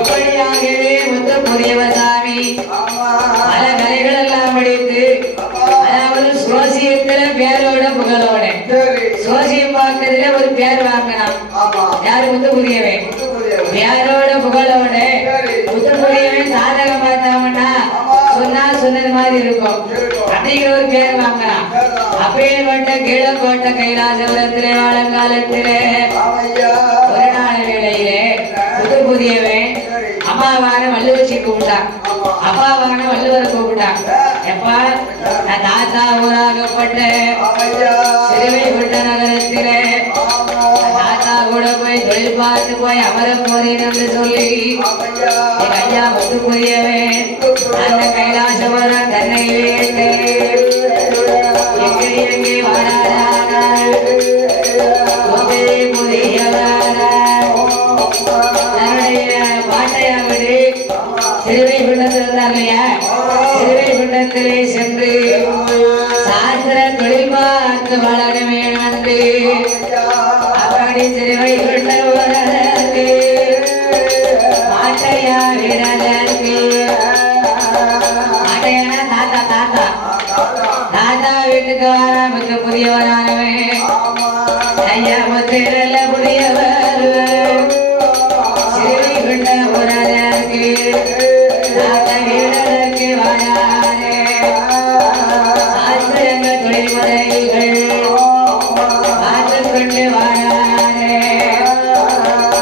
இப்படியாகவே முத்து புரியவசாமி பல கலைகள் எல்லாம் படித்து அதாவது சோசியத்துல பேரோட புகழோட சோசியம் பார்க்கறதுல ஒரு பேர் வாங்கலாம். யாரு முத்து புரியவே பேரோட புகழோட முத்து புரியவே சாதகம் பார்த்தாங்கன்னா சொன்னா சொன்னது மாதிரி இருக்கும் அப்படிங்கிற ஒரு பேர் வாங்கலாம். அப்பேற்பட்ட கீழக்கோட்டை கைலாசபுரத்திலே வாழங்காலத்திலே ஒரு நாள் வேளையிலே முத்து புரியவே அம்மாவான வள்ளுவச்சி கூப்பிட்டான். அப்பாவான வள்ளுவரை கூப்பிட்டான். எப்பா நான் தாத்தா ஊராகப்பட்ட சிறுவைப்பட்ட நகரத்திலே தாத்தா கூட போய் தொழில் பார்த்து போய் அமர போறேன் என்று சொல்லி என் ஐயா முத்து புரியவே அந்த கைலாசபுரம் தன்னை வேண்டே எங்கே எங்கே வாராதானால் பாட்டையாவது சிறுவைகுண்டத்தில் இருந்தார் இல்லையா, சிறுவைகுண்டத்திலே சென்று சாஸ்திர தொழில் பார்த்து வளர வேண்டும் என்று அப்படி சிறுவைகுண்ட வருவதற்கு பாட்டையா விடதற்கு பாட்டையானா தாத்தா தாத்தா தாத்தா வீட்டுக்கு வர முத்து புரியவரானவே ஐயா முத்திரல்ல புரியவர் சிறுவைகுண்ட வருவதற்கு தாத்தா வீடதற்கு வாழாரே சாஸ்திரங்க தொழில்முறைகள் பார்த்து கொண்டு வாழாரே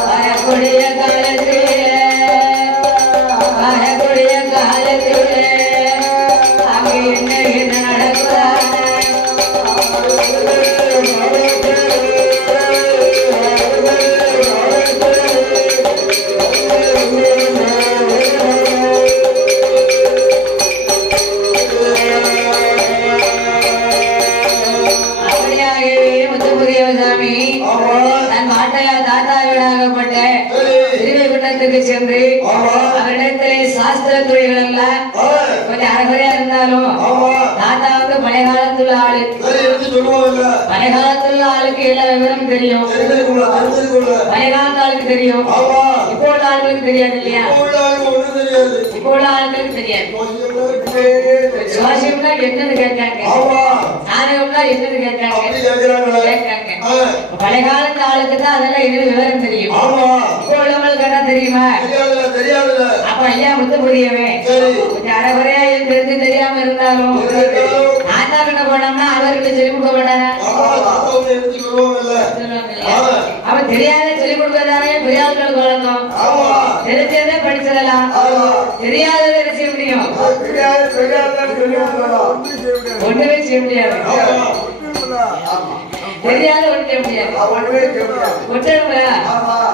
வரக்கூடிய காலத்திலே அங்கே என்ன என்ன நடக்கிறான சென்று அவரிடத்திலே சாஸ்திர துறைகள் எல்லாம் கொஞ்சம் அரைகுறையா இருந்தாலும் தாத்தாவுக்கு பழைய காலத்துள்ள ஆளு, பழைய காலத்துள்ள ஆளுக்கு எல்லா விவரமும் தெரியும், பழைய காலத்து ஆளுக்கு தெரியும், இப்போ உள்ள ஆளுகளுக்கு தெரியாது இல்லையா, இப்போ உள்ள ஆளுகளுக்கு தெரியாது. சுவாசியம்னா என்னன்னு கேட்காங்க, சாதகம்னா என்னன்னு கேட்காங்க. பழைய காலத்து ஆளுக்கு தான் அதெல்லாம் எதுவும் விவரம் தெரியும், இப்போ உள்ளவங்களுக்கு என்ன தெரியுமா? அப்ப ஐயா முத்து புரியவே கொஞ்சம் அரைகுறையா தெரிஞ்சு தெரியாம இருந்தாலும் தாத்தா கிட்ட போனோம்னா அவருக்கு சொல்லிக் கொடுக்க மாட்டாரா? அவன் தெரியாத சொல்லிக் கொடுக்கறதானே பெரியார்களுக்கு வழக்கம். தெரிஞ்சதே படிச்சிடலாம், தெரியாததை என்ன செய்ய முடியும்? ஒண்ணுமே செய்ய முடியாது, தெரியாத ஒண்ணு முடியாது.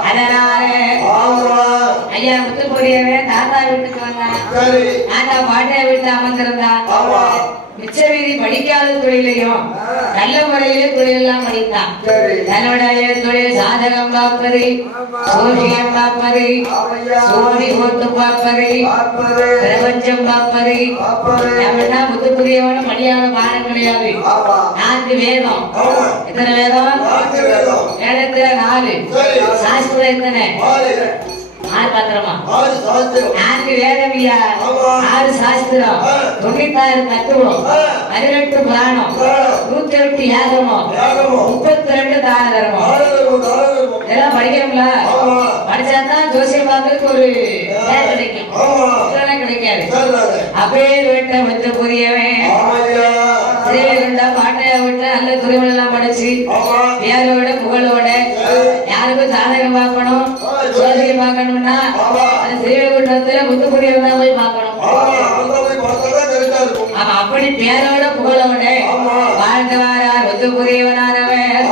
அதனால ஐயா முத்து புரியவே தாத்தா வீட்டுக்கு வந்தான். தாத்தா பாட்டையா வீட்டு அமர்ந்திருந்தான். மிச்ச வீதி படிக்காத தொழிலையும் நல்ல முறையிலே தொழில் எல்லாம் படித்தான். தன்னுடைய தொழில் சாதகம் பார்ப்பது, சோழியம் பார்ப்பது, சோழி போட்டு பார்ப்பது, பிரபஞ்சம் பார்ப்பது. அப்படின்னா முத்து புரியவனும் மடியான பாடம் கிடையாது. 4 வேதம். எத்தனை வேதம்? வேதத்துல 4. சாஸ்திரம் எத்தனை? 6 பாத்திரமா? 4 வேதமியா, 6 சாஸ்திரம், 96 தத்துவம், 18 புராணம், 108 யாகமம், 32 தான தர்மம். இதெல்லாம் படிக்கணும்ல? படிச்சாதான் ஜோசியம் பார்க்கறதுக்கு ஒரு பேர் கிடைக்கும், கிடைக்காது. அப்படியே வீட்டை முத்து புரியவன் ஸ்ரீவைகுண்டா பாட்டையா விட்டு நல்ல துறைகள் எல்லாம் படிச்சு பேரோட புகழோட யாருக்கும் சாதகம் பார்க்கணும், ஜோசியம் பார்க்கணும்னா அது ஸ்ரீவைகுண்டத்துல முத்து புரியவன் போய் பார்க்கணும். அப்படி பேரோட புகழோட வாழ்ந்து வாரார் முத்து புரியவனானவர்.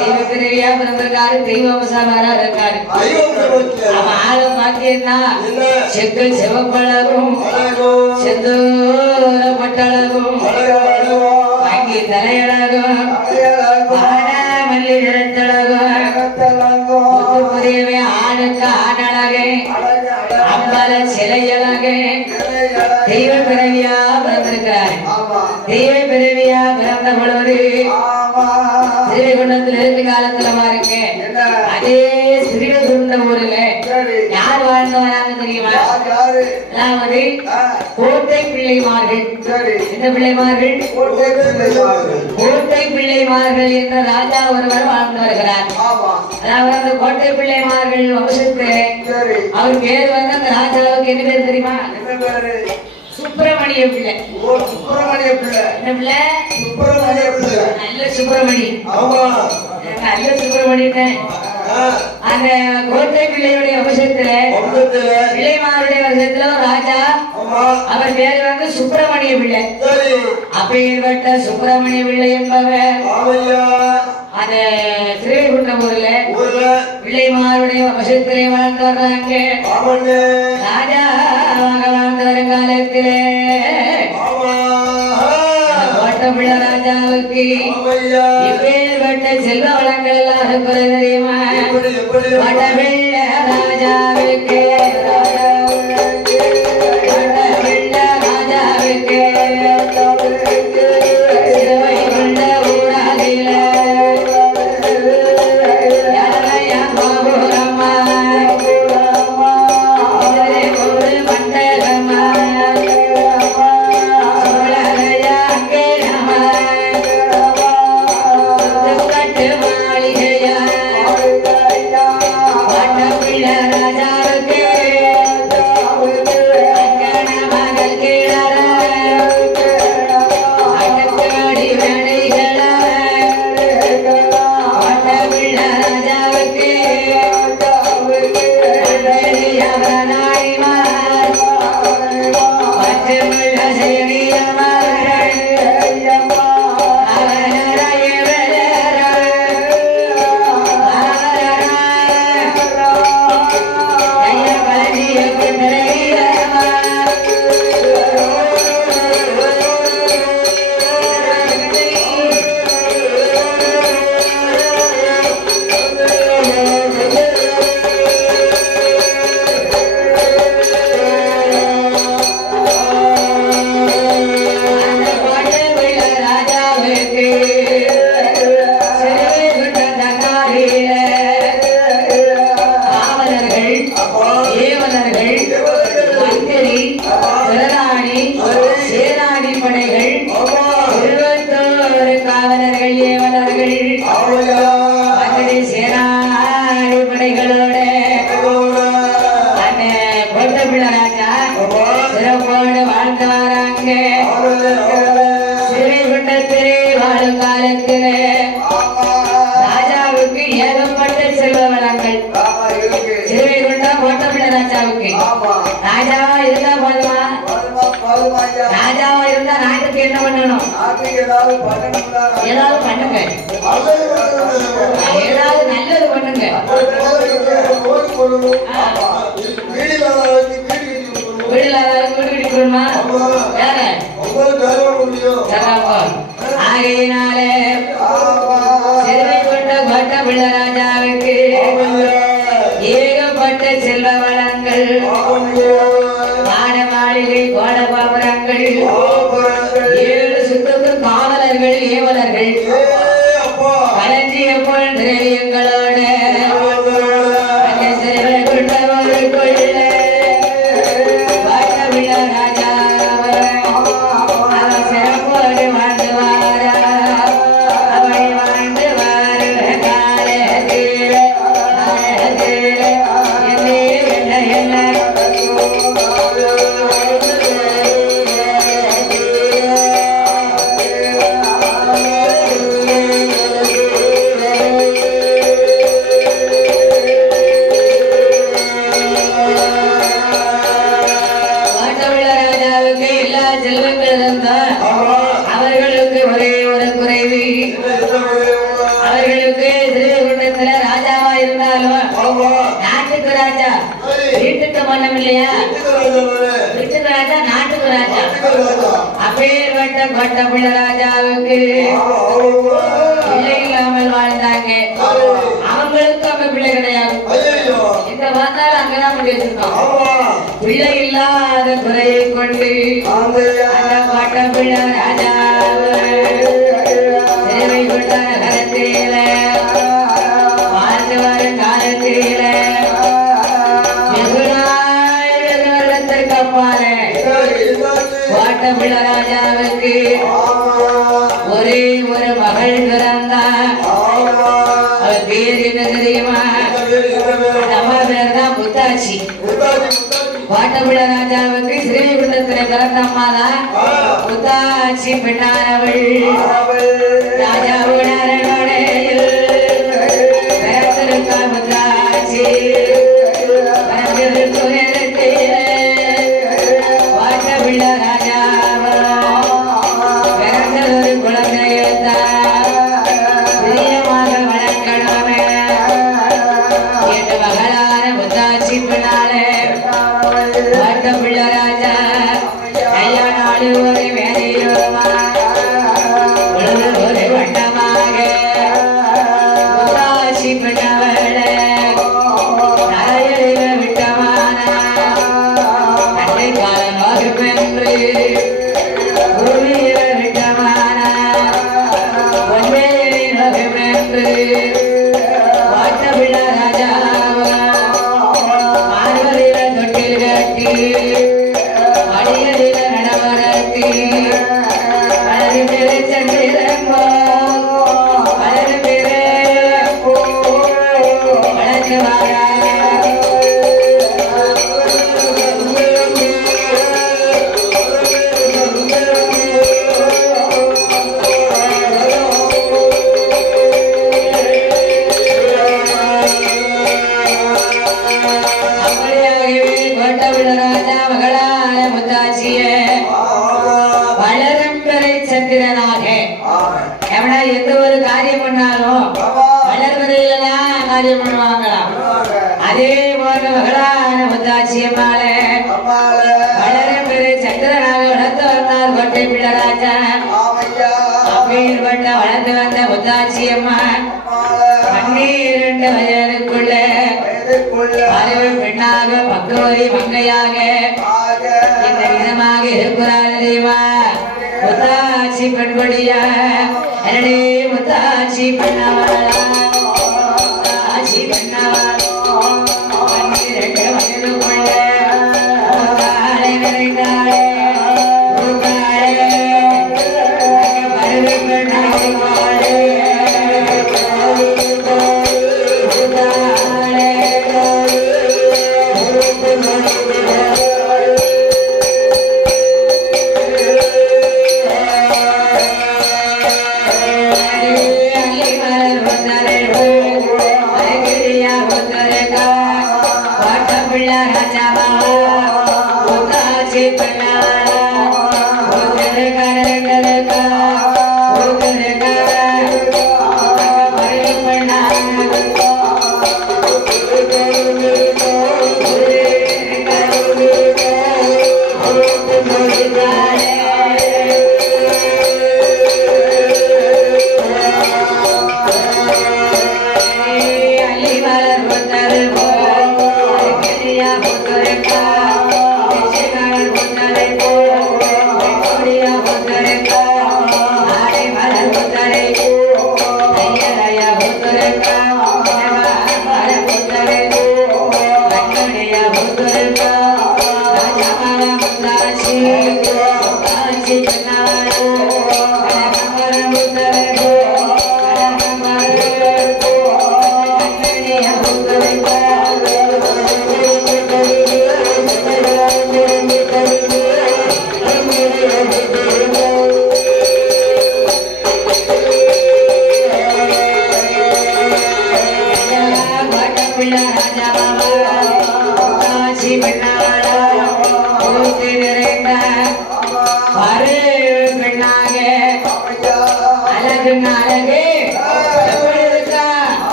தெய்வத்திரையா பிறந்திருக்காரு, தெய்வமசாரா இருக்காரு. அவன் ஆளை பார்த்தீங்கன்னா செங்கல் சிவப்பழகும், செந்தூர பட்டழகும், வாங்கி தலையழகும், மல்லி நிறத்தழகும், முத்து புரியவே ஆணுக்கு ஆணழகே, அம்பல சிலையழகே. தெய்வ பிறவியா பிறந்திருக்கிறார். தெய்வ பிறவியா பிறந்த பொழுது ஸ்ரீவைகுண்டத்தில் இருந்து காலத்துல பாருங்க, அதே ஸ்ரீவைகுண்ட ஊர்ல யார் வாழ்ந்து வராங்க தெரியுமா? அதாவது கோட்டை பிள்ளைமார்கள். இந்த பிள்ளைமார்கள் கோட்டை பிள்ளைமார்கள் என்ற ராஜா ஒருவர் வாழ்ந்து வருகிறார். அதாவது அந்த கோட்டை பிள்ளைமார்கள் வம்சத்திலே அவர் பேர் வந்து அந்த ராஜாவுக்கு என்ன பேர் தெரியுமா? சுப்பிரமணிய பிள்ளை. சுப்பிரமணிய பிள்ளை என்ன பிள்ளை? சுப்பிரமணிய பிள்ளை. நல்ல சுப்பிரமணி. நல்ல சுப்பிரமணியன். அந்த கோட்டை பிள்ளையுடைய வம்சத்துல பிள்ளைமாருடைய வம்சத்துல ஒரு ராஜா, அவர் பேரு வந்து சுப்பிரமணிய பிள்ளை. அப்பேற்பட்ட சுப்பிரமணிய பிள்ளை என்பவர் அந்த திருவைகுண்டம் ஊர்ல பிள்ளைமாருடைய வம்சத்திலே வாழ்ந்து வர்றாங்க. ராஜாவாக வாழ்ந்து வரும் காலத்திலே கோட்டை பிள்ளை ராஜாவுக்கு இப்பேற்பட்ட செல்வ வளங்கள் எல்லாம் இருக்கிறது தெரியுமா? கோட்டை பிள்ளை ராஜாவுக்கு ராஜாவா இருந்தா போதுமா? ராஜாவா இருந்தா நாட்டுக்கு என்ன பண்ணணும்? ஏதாவது பண்ணுங்க, ஏதாவது நல்லது பண்ணுங்க. வீடு இல்லாதவருக்கு வீடு கட்டிக்கணுமா? வேற ஆகையினாலே சிறுவை கொண்ட கோட்டை பிள்ளை ராஜாவுக்கு ஏகப்பட்ட செல்வ வளங்கள், மாட மாளிகை, கோட கோபுரங்கள், 7 சுத்துக்கு காவலர்கள், ஏவலர்கள், களஞ்சிய பொன் திரவியங்களோட அந்த சிறுவை கொண்ட ஊருக்குள்ள கோட்டை பிள்ளை ராஜா அவர் சிறப்போடு வாழ்ந்து வாரா. அவள் வாழ்ந்து வாருக காலத்திலே அவர்களுக்கு ஒரே ஒரு குறைவு, அவர்களுக்கு திருவைகுண்டத்துல ராஜாவா இருந்தாலும் நாட்டுக்கு ராஜா, வீட்டுக்கு மன்னம் இல்லையா? வீட்டுக்கு ராஜா, நாட்டுக்கு ராஜா. அப்பேற்பட்ட கோட்டை பிள்ளை ராஜாவுக்கு பிள்ளை இல்லாமல் வாழ்ந்தாங்க. அவங்களுக்கு அவங்க பிள்ளை கிடையாது. எங்க பார்த்தாலும் அங்கதான் பண்ணி வச்சிருக்கோம். பிள்ளை இல்லாத குறையை கொண்டு அந்த கோட்டை பிள்ளை ராஜாவை திருவைகுண்ட நகரத்தில வாழ்ந்து வரும் காலத்தில வெகுநாள் முத்தாச்சி வாட்டமுள்ள ராஜாவுக்கு ஸ்ரீகுண்டத்திலே பிறந்த அம்மாதான் முத்தாச்சி பெண்ணானவள். ராஜாவோட அரண்மனையில் பிறந்திருக்க முத்தாச்சி பிறந்திருக்கும் நேரத்தில் வாட்டமுள்ள ராஜாவா பிறந்ததொரு குழந்தையத்தான் பிரியமாக வளர்க்கணுமே என்று மகளான முத்தாச்சி பின்னாலே வாட்டமுள்ள ராஜா ஐயா நாடு ஒரு வேலையோமா ஒரு வட்டமாக முத்தாச்சி பின்னவளே நரையறிவ விட்டமான அன்னை காலமாகும் என்று பூமியில விட்டமான பொன்மையிலும் என்று வாட்டமுள்ள ராஜாவா மார்கழியில தொட்டில் கட்டி அடியடில நடவரத்தி அழகு பெரு சந்திரங்கோ அழகு பெரு வளர்ந்து வாரா அப்படியாகவே கோட்டமுள்ள ராஜா மகளான முத்தாச்சியே வளரும் பெறை சந்திரனாக எவனா எந்த ஒரு காரியம் பண்ணாலும் வளர்வதையெல்லாம் காரியம் பண்ணுவாங்களாம். அதே போல மகளான முத்தாச்சி அம்மாளே வளரும் பெறை சந்திரனாக வளர்த்து வந்தார் கோட்டை பிள்ளை ராஜா. அப்பேற்பட்ட வளர்ந்து வந்த முத்தாச்சி அம்மா 12 வயதுக்குள்ள அறிவு பெண்ணாக பக்குவரி மங்கையாக இந்த விதமாக இருக்கிறார் தேவா. முத்தாச்சி பெண்படியா என்னடே முத்தாச்சி பெண்ணாவாளா முத்தாச்சி பெண்ணாவாளா 12 வயதுக்குள்ள முத்தாளை நிறைந்தாளே முத்தாளே மருது பெண்ணாவாளே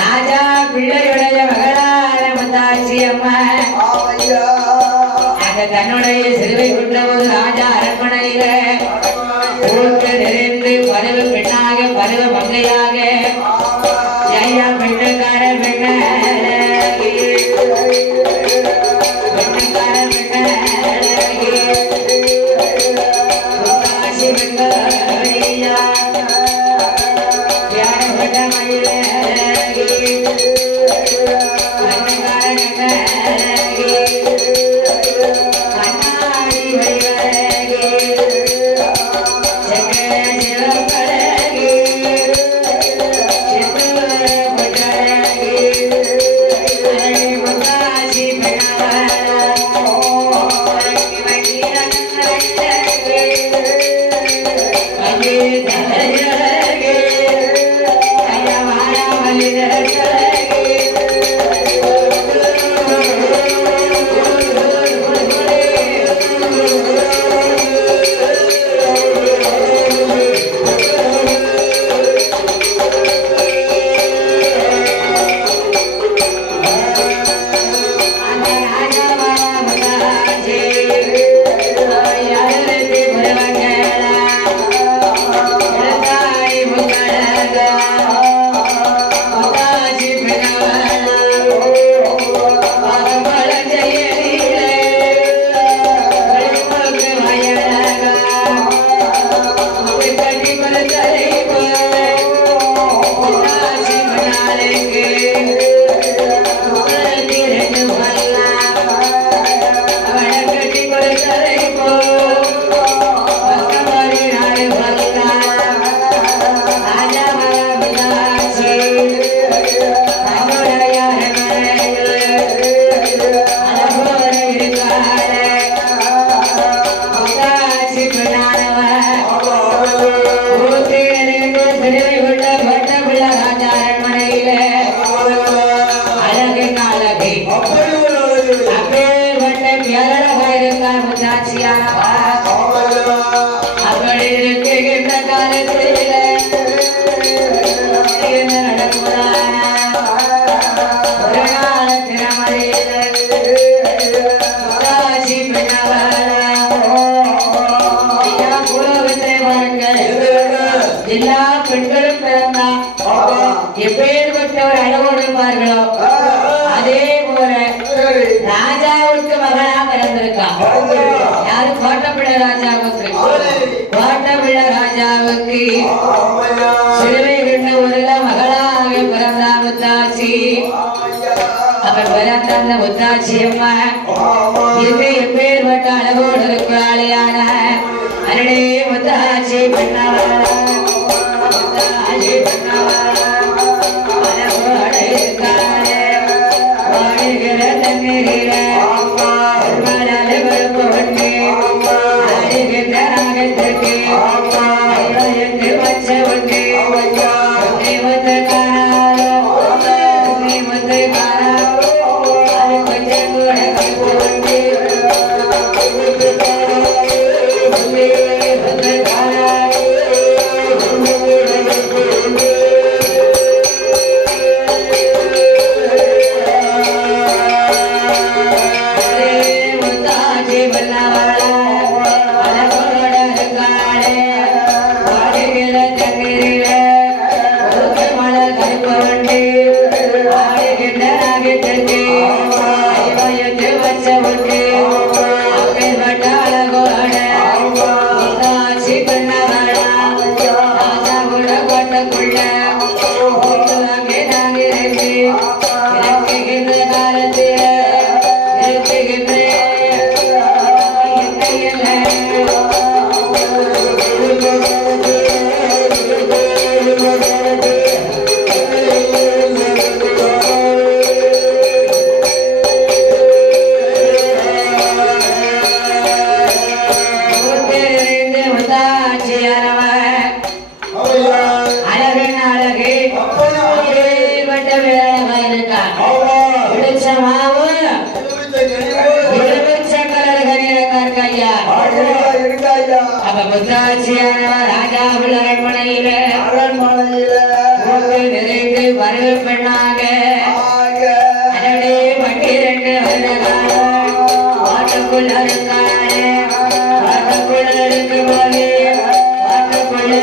ராஜா பிள்ளையுடைய மகளான முத்தாச்சி அம்மா தன்னுடைய சிறுவை கொண்டபோது ராஜா அரண்மனையில ஊருக்கு நிறைந்து பருவ பெண்ணாக பருவ மங்கையாக ஐயா பெண்ணுக்கார பெண்ணழகி பெண்ணுக்கார பெண்ணழகி முத்தாச்சி பெண்ணையா தியானப்பட்ட மயிலழகி பெண்ணுக்கார பெண்ணழகி கண்ணாடி வழிவழகி சிவப்பழகி சிவப்பழகி முத்தாட்சியானவா அப்படி இருக்குகின்ற காலத்தில் என்ன நடக்குதான ஒரு நாள் தினமறையில் முத்தாட்சி பெண்ணவளா பூலோகத்தை பாருங்கள் எல்லா பெண்களும் பிறந்தா எப்பேற்பட்ட ஒரு அழகோடு இருப்பார்களோ அதே போல ராஜாவுக்கு மகளா பிறந்திருக்கா யாரு கோட்டப்பிள்ளை ராஜாவுக்கு கோட்டப்பிள்ளை ராஜாவுக்கு சிறுவை கண்ட ஒரு மகளாக பிறந்தா முத்தாட்சி அவர் பிறந்த அந்த முத்தாட்சி அம்மா இது எப்பேற்பட்ட அழகோடு இருக்கிறாளையான அருளே முத்தாட்சி பண்ணவளா முத்தாட்சி பண்ணவளா ராஜா உள்ள அரண்மனையில நிறைந்து வரவு பெண்ணாக அதனே 12 வருடகாலம் வாட்டுக்குள்ள இருக்காளே வாட்டுக்குள்ள இருக்கும் போது வாட்டுக்குள்ள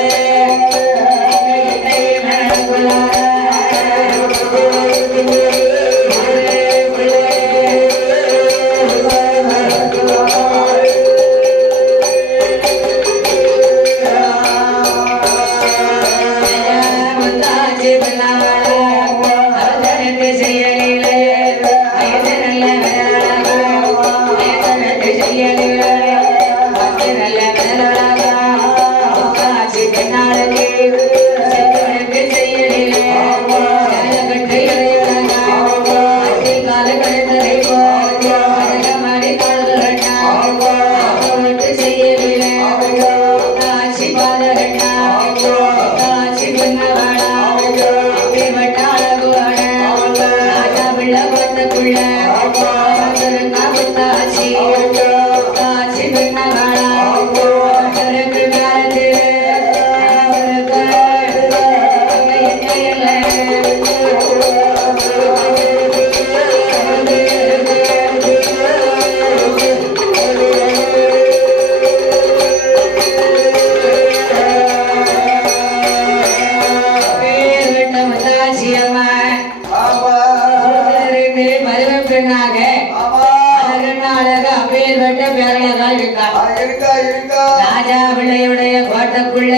ராஜா பிள்ளையுடைய கோட்டைக்குள்ள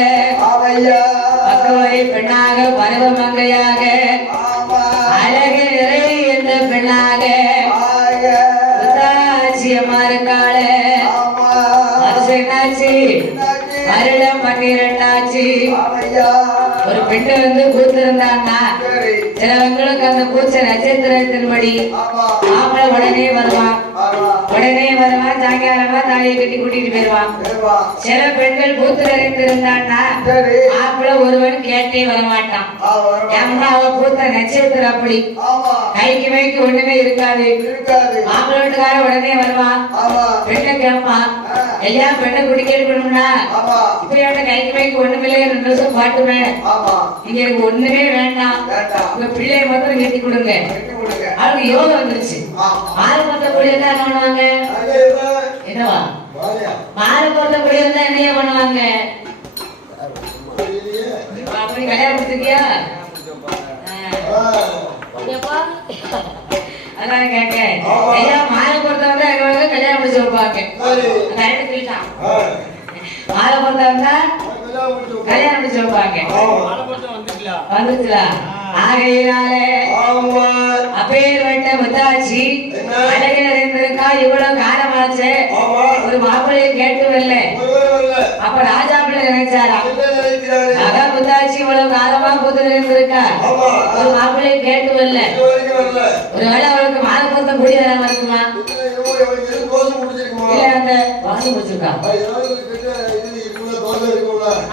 பக்குவரை பெண்ணாக பருவமங்கையாக அழகு நிறை என்ற பெண்ணாக முத்தாட்சியம்மா இருக்காளே வருஷம் வருடம் 12 ஒரு பெண்ணு வந்து பூத்திருந்தான்னா சிலவங்களுக்கு அந்த பூச்ச நட்சத்திரத்தின்படி மாப்பிள உடனே வருவான். உடனே வருவான், சாயங்காலமா தாலியை கட்டி கூட்டிட்டு போயிருவான். சில பெண்கள் பூத்துல இருந்திருந்தான்னா மாப்பிள்ள ஒருவன் கேட்டே வரமாட்டான். ஏன்னா அவ பூத்த நட்சத்திரம் அப்படி கைக்கு வைக்கு ஒண்ணுமே இருக்காது. மாப்பிள்ள வீட்டுக்கார உடனே வருவான், பெண்ணை கேட்பான், எல்லா பெண்ணை குடிக்க இருக்கணும்னா இப்ப கைக்கு வைக்கு ஒண்ணுமில்லை, 2 வருஷம் பாட்டுமே, நீங்க எனக்கு ஒண்ணுமே வேண்டாம், உங்க பிள்ளைய மட்டும் கட்டி கொடுங்க. அவளுக்கு யோகம் வந்துருச்சு. மாலை பொறுத்த கூடியதான் என்ன பண்ணுவாங்க? என்னவா மாலை பொறுத்த கூடியதான் என்னைய பண்ணுவாங்க? அப்படி கல்யாணம் கொடுத்துருக்கியா? அதான் கேட்க ஐயா, மாலை பொறுத்தவங்க கல்யாணம் முடிச்சு வைப்பாங்க. மாலை பொறுத்தவங்க கல்யாணம் முடிச்சு வைப்பாங்க. வந்துச்சுல ஆகையினாலே அப்பேற்பட்ட முத்தாச்சி அழகினர் இருந்திருக்கா. இவ்வளவு காலமாச்சு, ஒரு மாப்பிள்ளையை கேட்டு வரல. அப்ப ராஜா பிள்ளை நினைச்சாரா, மகா முத்தாச்சி இவ்வளவு காலமா புதுல இருந்திருக்கா, ஒரு மாப்பிள்ளையை கேட்டு வரல. ஒருவேளை அவளுக்கு மாலை பொருத்தம் கூடிய நேரம் இருக்குமா? இல்ல அந்த வாசி முடிச்சிருக்கா,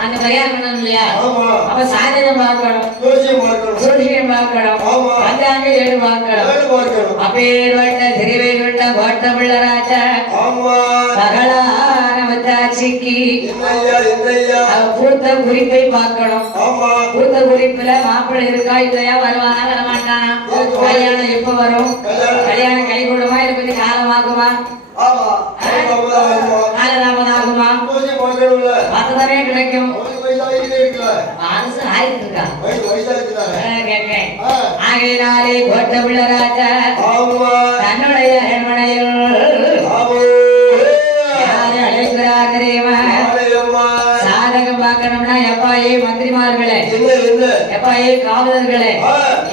அந்த கல்யாணம் பண்ணணும் இல்லையா? அப்ப சாதனம் பார்க்கணும், சூழ்ச்சியம் பார்க்கணும், வந்தாங்க ஏடு பார்க்கணும். அப்பேற்பட்ட திருவைகுண்ட கோட்டமுள்ள ராஜா மகளான முத்தாச்சிக்கு பூத்த குறிப்பை பார்க்கணும். பூத்த குறிப்புல மாப்பிள்ளை இருக்கா இல்லையா, வருவானா வரமாட்டானா, கல்யாணம் எப்ப வரும், கல்யாணம் கை கூடுமா, இது கொஞ்சம் காலமாகுமா, காலதாமதம் ஆகுமா, பத்துதானே கிடைக்கும். ஆகையினாலே கோட்டமுள்ள ராஜா தன்னுடைய அரண்மனையில் யாரு அழைக்கிறார் தெரியுமா? சாதகம் பார்க்கணும்னா எப்பாயே மந்திரிமார்களே, எப்பாயே காவலர்களே,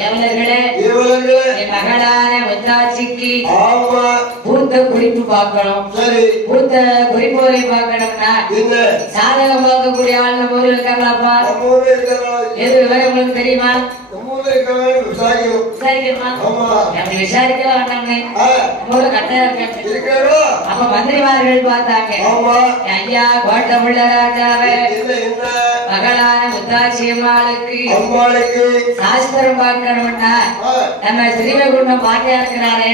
ஏவலர்களே, என் மகளான முத்தாச்சிக்கு பூத்த குறிப்பு பார்க்கணும். பூத்த குறிப்போரை பார்க்கணும்னா சாதகம் பார்க்கக்கூடிய ஆள் நம்ம ஊர்ல இருக்காங்களாப்பா? எது விவரம் உங்களுக்கு தெரியுமா? விசாரிக்கலாம். அப்ப மந்திரிமார்கள் பார்த்தாங்க, ஐயா கோட்டமுள்ள ராஜாவை மகளான முத்தாட்சி அம்மாளுக்கு சாஸ்திரம் பார்க்கணும்னா நம்ம ஸ்ரீவைகுண்டம் பாட்டியா இருக்கிறாரே,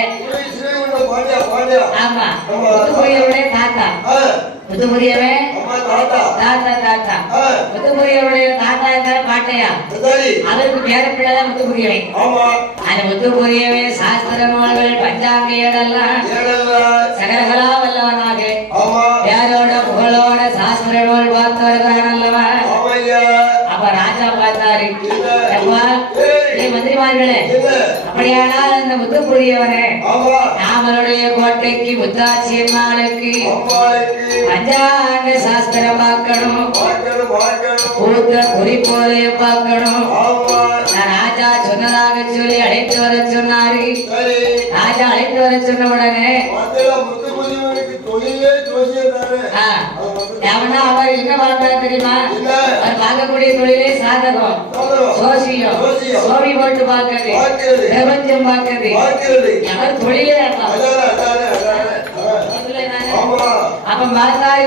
ஆமா முத்துக்குரியவருடைய தாத்தா, முத்துக்குரியவன் தாத்தா முத்துக்குரியவருடைய தாத்தா இருக்கிற பாட்டையா, அவருக்கு பேர பிள்ளைதான் முத்துக்குரியவன். அந்த முத்துக்குரியவன் சாஸ்திர நூல்கள் பஞ்சாங்க ஏடெல்லாம் சகலகலா வல்லவனாக யாரோட புகழோட சாஸ்திர நூல் பார்த்து வருகிறான் அல்லவா? அப்ப ராஜா பார்த்தாரு, மந்திரிமார்களே, அப்படியானால் அந்த முத்துக்குரியவனே நாமளுடைய கோட்டைக்கு முத்தாட்சி அம்மாளுக்கு பஞ்சாங்க சாஸ்திரம் பார்க்கணும், பூத்த குறிப்போரைய பார்க்கணும். ராஜா சொன்னதாக சொல்லி அழைத்து வர சொன்னாரு. ராஜா அழைத்து வர சொன்ன உடனே அவர் என்ன பார்த்தாரு தெரியுமா? அவர் பார்க்கக்கூடிய தொழிலே சாதகம், சோசியம், சோவி போட்டு பார்க்கிறது, பிரபஞ்சம் பார்க்கிறது, அவர் தொழிலே. அப்ப பார்த்தாரு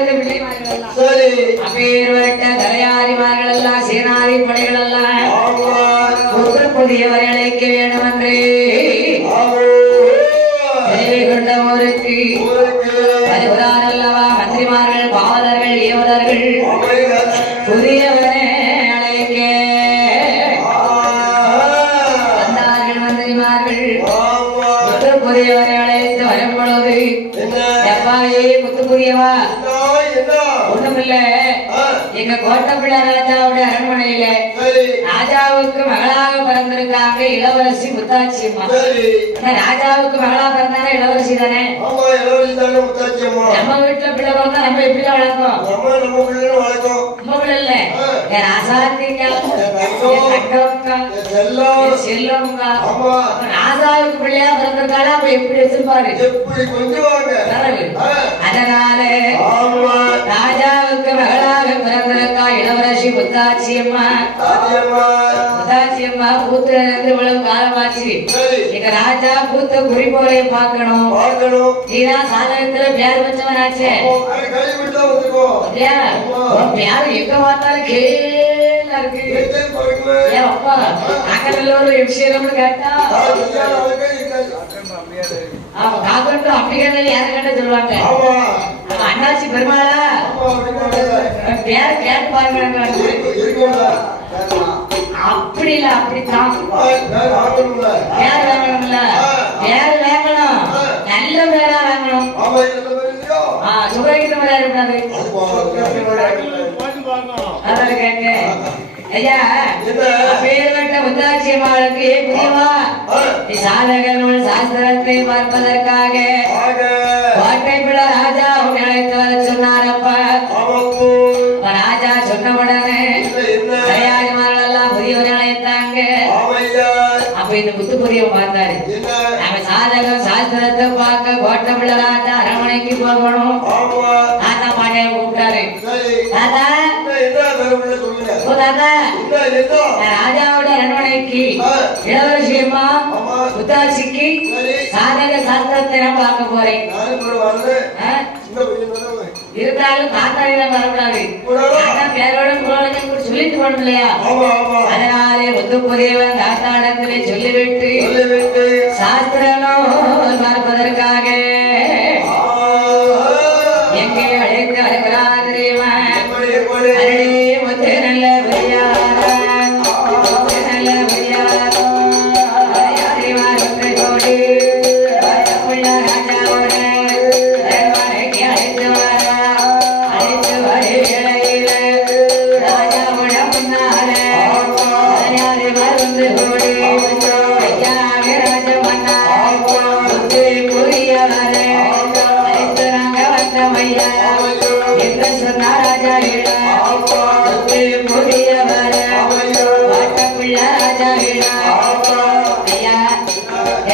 அப்பேற்பட்ட தலையாரிமார்கள் எல்லாம் சேனாரி படைகள் எல்லாம் புதியவரை அழைக்க வேண்டும் என்று கொண்ட ஊருக்கு வருகிறார் அல்லவா? மந்திரிமார்கள், பாவலர்கள், ஏவலர்கள் புதியவரை அழைக்க வந்தார்கள். மந்திரிமார்கள் புதியவரை அழைத்து வரும் பொழுது, எப்பாயே முத்துக்குரியவா, ஒண்ணுமில்ல, எங்க கோட்டப்பிள்ளை ராஜாவுடைய அரண்மனையில ராஜாவுக்கு மகளாக பிறந்திருக்காங்க இளவரசி முத்தாட்சி அம்மா. ராஜாவுக்கு மகளா பிறந்தானே இளவரசி தானே. நம்ம வீட்டுல பிள்ளை பிறந்தா நம்ம எப்படி வளர்க்கோம்? நம்ம பிள்ளை இல்ல, என் ராசாத்திங்க செல்லுங்க. ராஜாவுக்கு பிள்ளையா பிறந்திருக்காளா, அப்ப எப்படி வச்சிருப்பாரு? அதனால ராஜாவுக்கு மகளாக பிறந்திருக்கா இளவரசி முத்தாச்சி அம்மா பூத்து இவ்வளவு காலமாச்சு. எங்க ராஜா பூத்த குறிப்போரை பார்க்கணும். நீதான் சாதகத்துல பேர் வச்சவனாச்சே. பேர் எங்க பார்த்தாலும் கேளா இருக்கு. ஏன் அப்பா அக்கடல்ல ஒரு விஷயம் கேட்டா காக்கட்டும் அப்படி கேட்டாலும் யாரை கேட்ட சொல்லுவாங்க. அண்ணாச்சி பெருமாளா பேர் கேட்டு பாருங்க. அப்படி இல்ல அப்படித்தான் பேர் வாங்கணும்ல. பேர் வாங்கணும், நல்ல பேரா வாங்கணும். சுகரிக்கிற மாதிரி இருக்காது. அதான் கேட்க ஐயா பேர்வட்ட முத்தாட்சி அம்மாளுக்கு புரியவா சாதகர்கள் சாஸ்திரத்தை பார்ப்பதற்காக கோட்டைப்பிள்ள ராஜா உன்னை அழைத்து வர சொன்னாரப்பா. ராஜா சொன்ன உடனே கரையாடிமார்கள் எல்லாம் புரியவரை அழைத்தாங்க. அப்ப இந்த புத்து புரிய பார்த்தாரு. நம்ம சாதகம் சாஸ்திரத்தை பார்க்க கோட்டைப்பிள்ள ராஜா அரண்மனைக்கு போகணும். தாத்தா பாண்டிய கூப்பிட்டாரு. தாத்தா ராஜாவோட அரண்மனைக்கு இளவரசி அம்மா முத்தாட்சிக்கு சாதக சாஸ்திரத்தை நான் பார்க்க போறேன். இருந்தாலும் தாத்தாடிதான் வரக்கூடாது. தாத்தா பேரோட குரோலகம் சொல்லிட்டு போகணும் இல்லையா? அதனாலே ஒத்து புரியவன் தாத்தாடத்திலே சொல்லிவிட்டு சாஸ்திரனோ பார்ப்பதற்காக எங்கே அழைத்து வருகிறார் தெரியுமா? நல்ல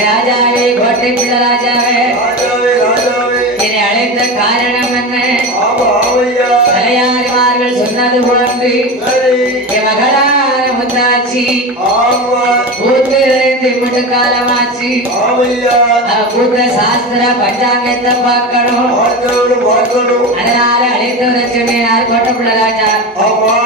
ராஜாவே கோட்டைப்பிள்ள ராஜாவே என்னை அழைத்த காரணம் என்ன? தலையாரிமார்கள் சொன்னது போன்று என் மகளான முத்தாச்சி பூத்து இறைந்து இம்மட்டு காலமாச்சு. பூத்த சாஸ்திர பஞ்சாங்கத்தை பார்க்கணும். அதனால அழைத்து வர சொன்னார் கோட்டைப்பிள்ள ராஜா.